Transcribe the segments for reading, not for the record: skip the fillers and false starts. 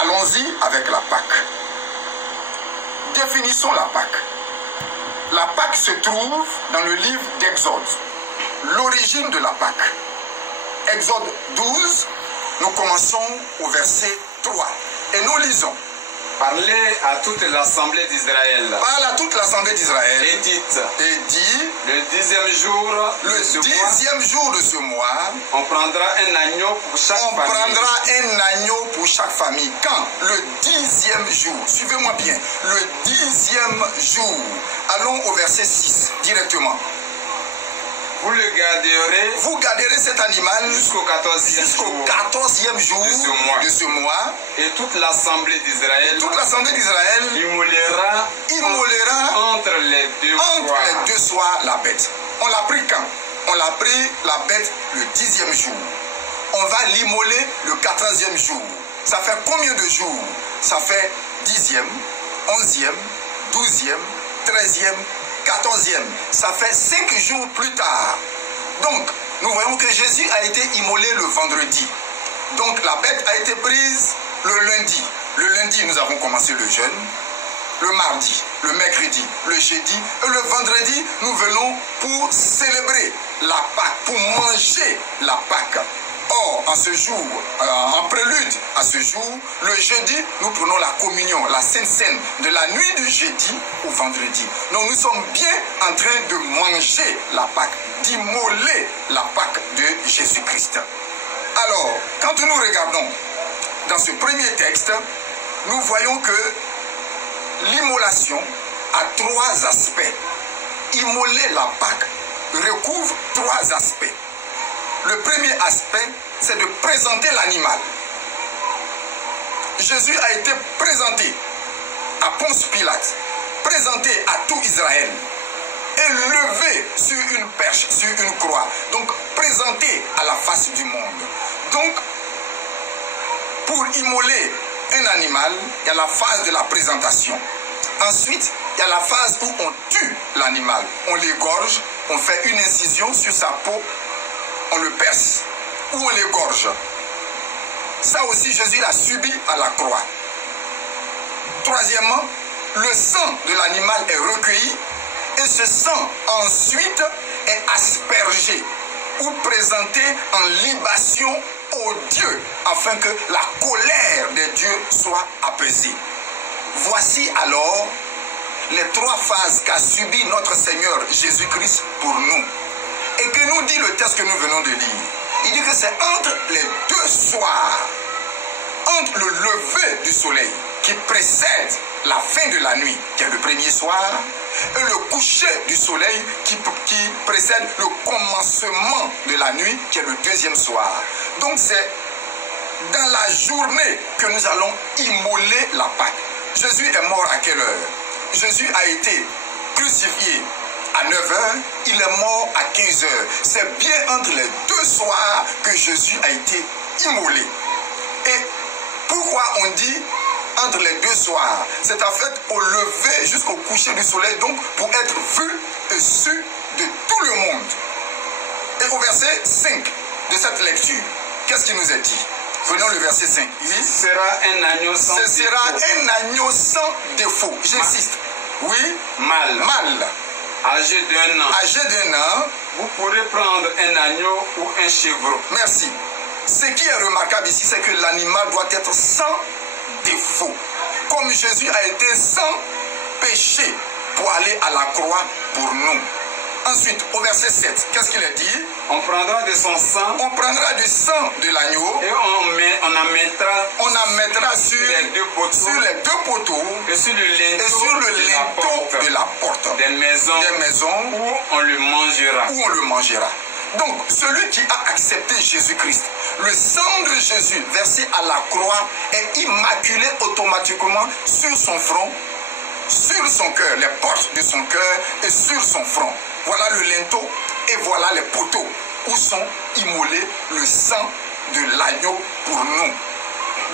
Allons-y avec la Pâque. Définissons la Pâque. La Pâque se trouve dans le livre d'Exode. L'origine de la Pâque. Exode 12, nous commençons au verset 3. Et nous lisons. Parlez à toute l'assemblée d'Israël. Parle à toute l'assemblée d'Israël. Et dites. Et dit. Le 10e jour. Le 10e jour de ce mois. On prendra un agneau pour chaque famille. On prendra un agneau pour chaque famille. Quand? Le 10e jour. Suivez-moi bien. Le 10e jour. Allons au verset 6 directement. Vous le garderez. Vous garderez cet animal jusqu'au 14e jour de ce mois. Et toute l'assemblée d'Israël. Toute l'assemblée d'Israël immolera entre les deux soirs la bête. On l'a pris quand? On l'a pris la bête le 10e jour. On va l'immoler le 14e jour. Ça fait combien de jours? Ça fait 10e, 11e, 12e, 13e, 14e. Ça fait 5 jours plus tard. Donc, nous voyons que Jésus a été immolé le vendredi. Donc, la bête a été prise le lundi. Le lundi, nous avons commencé le jeûne. Le mardi, le mercredi, le jeudi et le vendredi, nous venons pour célébrer la Pâque, pour manger la Pâque. Or, en ce jour, en prélude à ce jour, le jeudi, nous prenons la communion, la Sainte Seine, de la nuit du jeudi au vendredi. Donc, nous sommes bien en train de manger la Pâque, d'immoler la Pâque de Jésus-Christ. Alors, quand nous regardons dans ce premier texte, nous voyons que l'immolation a 3 aspects. Immoler la Pâque recouvre 3 aspects. Le premier aspect, c'est de présenter l'animal. Jésus a été présenté à Ponce Pilate, présenté à tout Israël, et levé sur une perche, sur une croix. Donc, présenté à la face du monde. Donc, pour immoler un animal, il y a la phase de la présentation. Ensuite, il y a la phase où on tue l'animal. On l'égorge, on fait une incision sur sa peau, on le perce ou on l'égorge. Ça aussi, Jésus l'a subi à la croix. Troisièmement, le sang de l'animal est recueilli et ce sang ensuite est aspergé ou présenté en libation aux dieux afin que la colère des dieux soit apaisée. Voici alors les 3 phases qu'a subi notre Seigneur Jésus-Christ pour nous. Et que nous dit le texte que nous venons de lire? Il dit que c'est entre les 2 soirs, entre le lever du soleil qui précède la fin de la nuit, qui est le premier soir, et le coucher du soleil qui précède le commencement de la nuit, qui est le 2e soir. Donc c'est dans la journée que nous allons immoler la Pâque. Jésus est mort à quelle heure? Jésus a été crucifié à 9 h, il est mort à 15 h. C'est bien entre les 2 soirs que Jésus a été immolé. Et pourquoi on dit entre les 2 soirs? C'est en fait au lever jusqu'au coucher du soleil, donc pour être vu et su de tout le monde. Et au verset 5 de cette lecture, qu'est-ce qui nous est dit? Prenons le verset 5. Ce sera un agneau sans défaut. Ce sera un agneau sans défaut. J'insiste. Oui. Mâle. Âgé d'1 an. Âgé d'1 an. Vous pourrez prendre un agneau ou un chevreau. Merci. Ce qui est remarquable ici, c'est que l'animal doit être sans défaut. Comme Jésus a été sans péché pour aller à la croix pour nous. Ensuite, au verset 7, qu'est-ce qu'il a dit? On prendra de son sang. On prendra du sang de l'agneau. Et on en mettra sur les 2 poteaux. Et sur le linteau de la porte. Des maisons où on le mangera. Donc, celui qui a accepté Jésus-Christ, le sang de Jésus versé à la croix est immaculé automatiquement sur son front, sur son cœur, les portes de son cœur et sur son front. Voilà le linteau et voilà les poteaux où sont immolés le sang de l'agneau pour nous.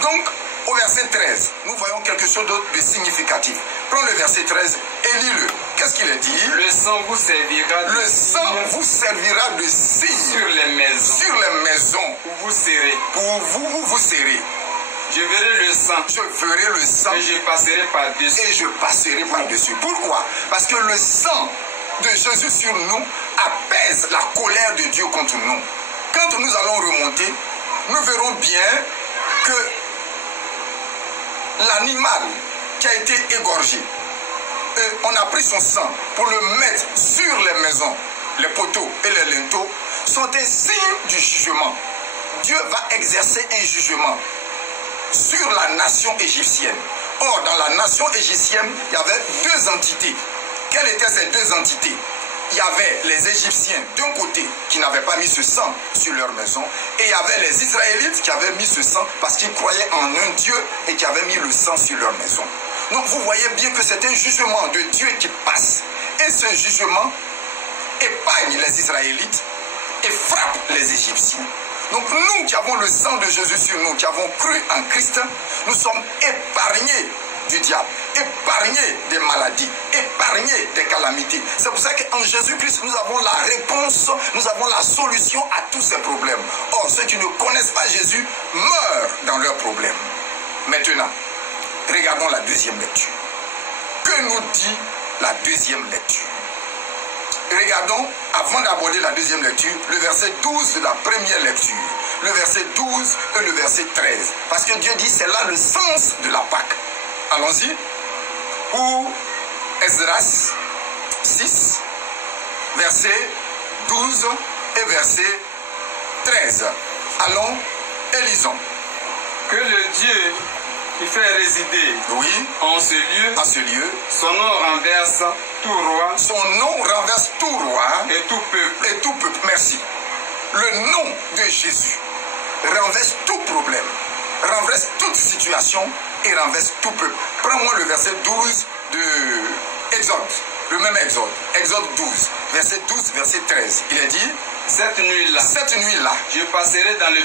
Donc, au verset 13, nous voyons quelque chose d'autre de significatif. Prends le verset 13 et lis-le. Qu'est-ce qu'il a dit? Le sang vous servira de signe sur les maisons où vous serez. Pour vous serez. Je verrai le sang. Je verrai le sang. Et je passerai par-dessus. Et je passerai par-dessus. Pourquoi? Parce que le sang de Jésus sur nous apaise la colère de Dieu contre nous. Quand nous allons remonter, nous verrons bien que l'animal qui a été égorgé, on a pris son sang pour le mettre sur les maisons, les poteaux et les linteaux, sont un signe du jugement. Dieu va exercer un jugement sur la nation égyptienne. Or, dans la nation égyptienne, il y avait deux entités. Quelles étaient ces deux entités? Il y avait les Égyptiens d'un côté qui n'avaient pas mis ce sang sur leur maison, et il y avait les Israélites qui avaient mis ce sang parce qu'ils croyaient en un Dieu et qui avaient mis le sang sur leur maison. Donc vous voyez bien que c'est un jugement de Dieu qui passe, et ce jugement épargne les Israélites et frappe les Égyptiens. Donc nous qui avons le sang de Jésus sur nous, qui avons cru en Christ, nous sommes épargnés du diable, épargnés des maladies, épargnés des calamités. C'est pour ça qu'en Jésus-Christ, nous avons la réponse, nous avons la solution à tous ces problèmes. Or, ceux qui ne connaissent pas Jésus meurent dans leurs problèmes. Maintenant, regardons la deuxième lecture. Que nous dit la deuxième lecture? Regardons, avant d'aborder la deuxième lecture, le verset 12 de la première lecture. Le verset 12 et le verset 13. Parce que Dieu dit, c'est là le sens de la Pâque. Allons-y. Pour Esdras 6, verset 12 et verset 13. Allons et lisons. Que le Dieu qui fait résider en ce lieu, son nom renverse tout roi. Son nom renverse tout roi et tout peuple. Et tout peuple. Merci. Le nom de Jésus renverse tout problème, renverse toute situation et renverse tout peuple. Prends-moi le verset 12 de Exode, le même Exode, Exode 12, verset 12, verset 13. Il est dit, cette nuit-là, je passerai dans le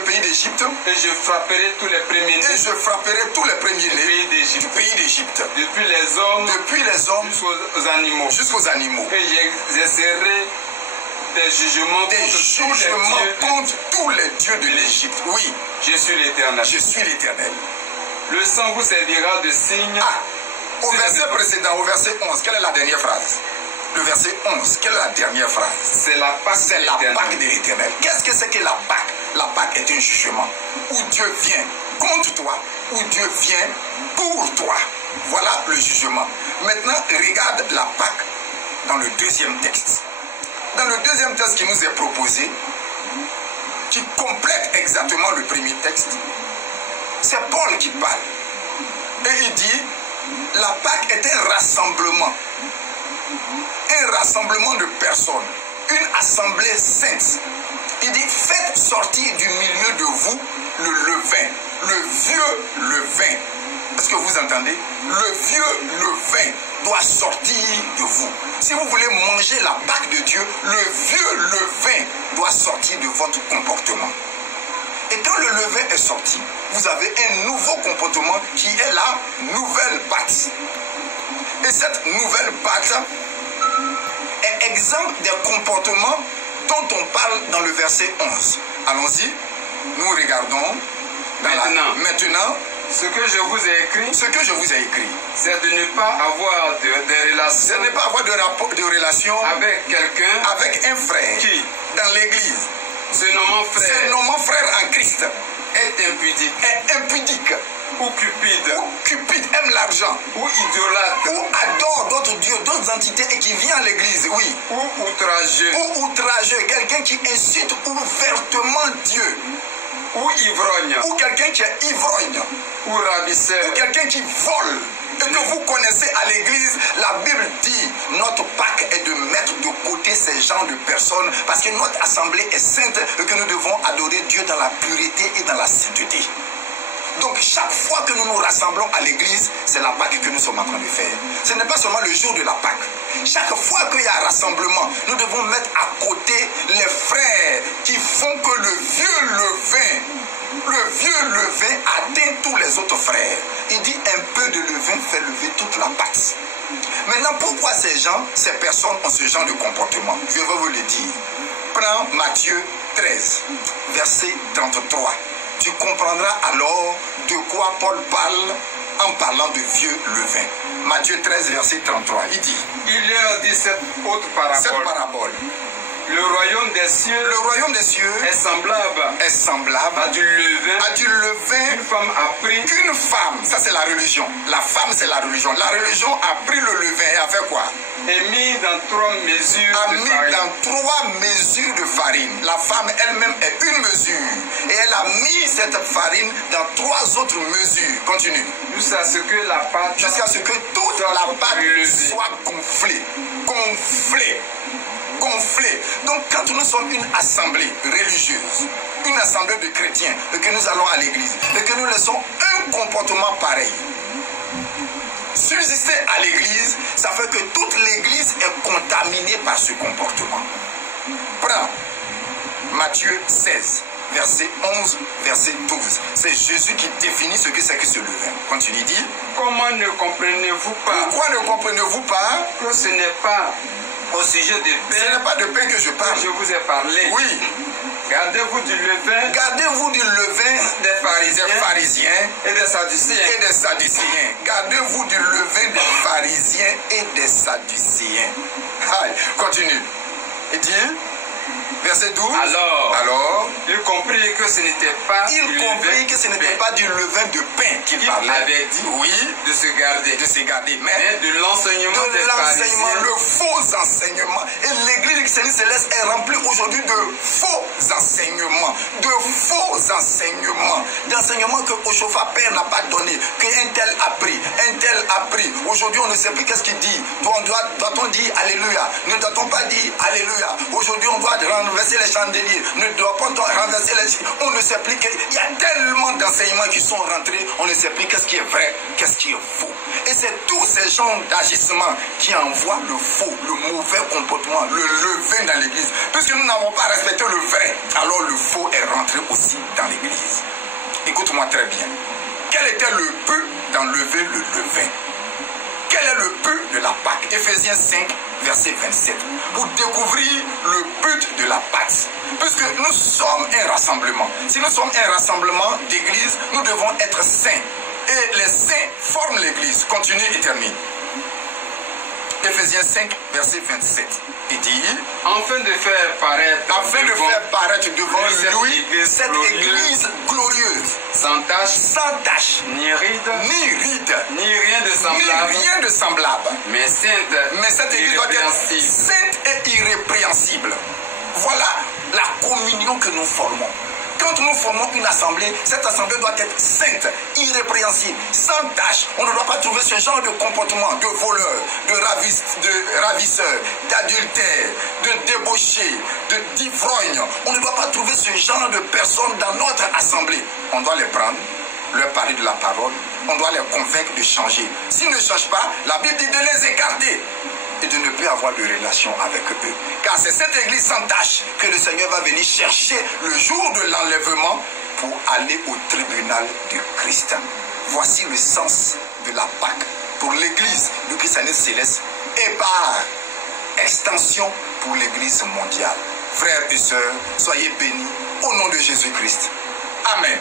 pays d'Égypte et je frapperai tous les premiers-nés du pays d'Égypte, depuis les hommes jusqu'aux animaux. Et j'exercerai des jugements contre tous les dieux de l'Égypte. Oui, je suis l'Éternel. Je suis l'Éternel. Le sang vous servira de signe. Au verset précédent, au verset 11, quelle est la dernière phrase? Le verset 11, quelle est la dernière phrase? C'est la Pâque de l'Éternel. Qu'est-ce que c'est que la Pâque? La Pâque est un jugement où Dieu vient contre toi, où Dieu vient pour toi. Voilà le jugement. Maintenant, regarde la Pâque dans le deuxième texte. Dans le deuxième texte qui nous est proposé, qui complète exactement le premier texte, c'est Paul qui parle. Et il dit, la Pâque est un rassemblement de personnes, une assemblée sainte. Il dit, faites sortir du milieu de vous le levain, le vieux levain. Est-ce que vous entendez? Le vieux levain doit sortir de vous. Si vous voulez manger la Pâque de Dieu, le vieux levain doit sortir de votre comportement. Et quand le levain est sorti, vous avez un nouveau comportement qui est la nouvelle pâte. Et cette nouvelle pâte est exemple des comportements dont on parle dans le verset 11. Allons-y, nous regardons. Maintenant, ce que je vous ai écrit, c'est de ne pas avoir de relations. C'est de ne pas avoir de relation avec quelqu'un, avec un frère qui, dans l'église, se nommant frère en Christ, est impudique, ou cupide, aime l'argent, ou idolâtre, ou adore d'autres dieux, d'autres entités et qui vient à l'église, oui, ou outrageux, quelqu'un qui incite ouvertement Dieu, ou ivrogne, ou quelqu'un qui est ivrogne, ou ravisseur, ou quelqu'un qui vole, et que vous connaissez à l'église. La Bible dit, notre Pâque est de mettre de côté ces genres de personnes, parce que notre assemblée est sainte et que nous devons adorer Dieu dans la pureté et dans la sainteté. Donc chaque fois que nous nous rassemblons à l'église, c'est la Pâque que nous sommes en train de faire. Ce n'est pas seulement le jour de la Pâque. Chaque fois qu'il y a un rassemblement, nous devons mettre à côté les frères qui font que le vieux levain atteint tous les autres frères. Il dit un peu de levain fait lever toute la pâte. Maintenant, pourquoi ces personnes ont ce genre de comportement? Je vais vous le dire. Prends Matthieu 13, verset 33. Tu comprendras alors de quoi Paul parle en parlant de vieux levain. Matthieu 13, verset 33. Il dit, il leur dit cette autre parabole. Le royaume des cieux est semblable à du levain qu'une femme a pris. Qu'une femme, ça c'est la religion. La femme c'est la religion. La religion a pris le levain et a fait quoi? Et mis dans 3 mesures de farine. Dans 3 mesures de farine. La femme elle-même est une mesure. Et elle a mis cette farine dans 3 autres mesures. Continue. Jusqu'à ce que la pâte toute la pâte soit gonflée. Donc quand nous sommes une assemblée religieuse, une assemblée de chrétiens, et que nous allons à l'église, et que nous laissons un comportement pareil subsister à l'église, ça fait que toute l'église est contaminée par ce comportement. Prends Matthieu 16, verset 11, verset 12. C'est Jésus qui définit ce que c'est que ce levain. Continue, dit. Comment ne comprenez-vous pas? Pourquoi ne comprenez-vous pas que ce n'est pas au sujet de pain? Ce n'est pas de pain que je parle. Je vous ai parlé. Oui. Gardez-vous du levain des pharisiens et des sadducéens. Gardez-vous du levain des pharisiens et des sadducéens. Continue. Il dit, verset 12. Alors, il comprit que ce n'était pas du levain de pain qu'il parlait. Avait dit, oui, de se garder, mais de l'enseignement des pharisiens, le faux enseignement. Et l'église du Seigneur Céleste est remplie aujourd'hui de faux enseignements, d'enseignements que Oshofa Père n'a pas donné, qu'un tel a pris, Aujourd'hui, on ne sait plus qu'est-ce qu'il dit. Doit-on dire Alléluia? Ne doit-on pas dire Alléluia? Aujourd'hui, on doit renverser les chandeliers. Ne doit-on renverser les... On ne sait plus qu'il y a tellement d'enseignements qui sont rentrés, on ne sait plus qu'est-ce qui est vrai, qu'est-ce qui est faux. Et c'est tous ces genres d'agissements qui envoient le faux, le mauvais comportement, le levain dans l'église. Puisque nous n'avons pas respecté le vrai, alors le faux est rentré aussi dans l'église. Écoute-moi très bien. Quel était le but d'enlever le levain? Quel est le but de la Pâque? Éphésiens 5, verset 27. Pour découvrir le but de la Pâque. Puisque nous sommes un rassemblement. Si nous sommes un rassemblement d'église, nous devons être saints. Et les saints forment l'église. Continue et termine. Éphésiens 5, verset 27. Il dit, afin de faire paraître devant lui cette église glorieuse, sans tache, ni ride, ni rien de semblable, mais cette église doit être sainte et irrépréhensible. Voilà la communion que nous formons. Quand nous formons une assemblée, cette assemblée doit être sainte, irrépréhensible, sans tâche. On ne doit pas trouver ce genre de comportement de voleurs, de ravisseurs, d'adultères, de débauchés, d'ivrognes. On ne doit pas trouver ce genre de personnes dans notre assemblée. On doit les prendre, leur parler de la parole, on doit les convaincre de changer. S'ils ne changent pas, la Bible dit de les écarter et de ne plus avoir de relation avec eux. Car c'est cette église sans tâche que le Seigneur va venir chercher le jour de l'enlèvement pour aller au tribunal de Christ. Voici le sens de la Pâque pour l'église du Christ céleste et par extension pour l'église mondiale. Frères et sœurs, soyez bénis au nom de Jésus-Christ. Amen.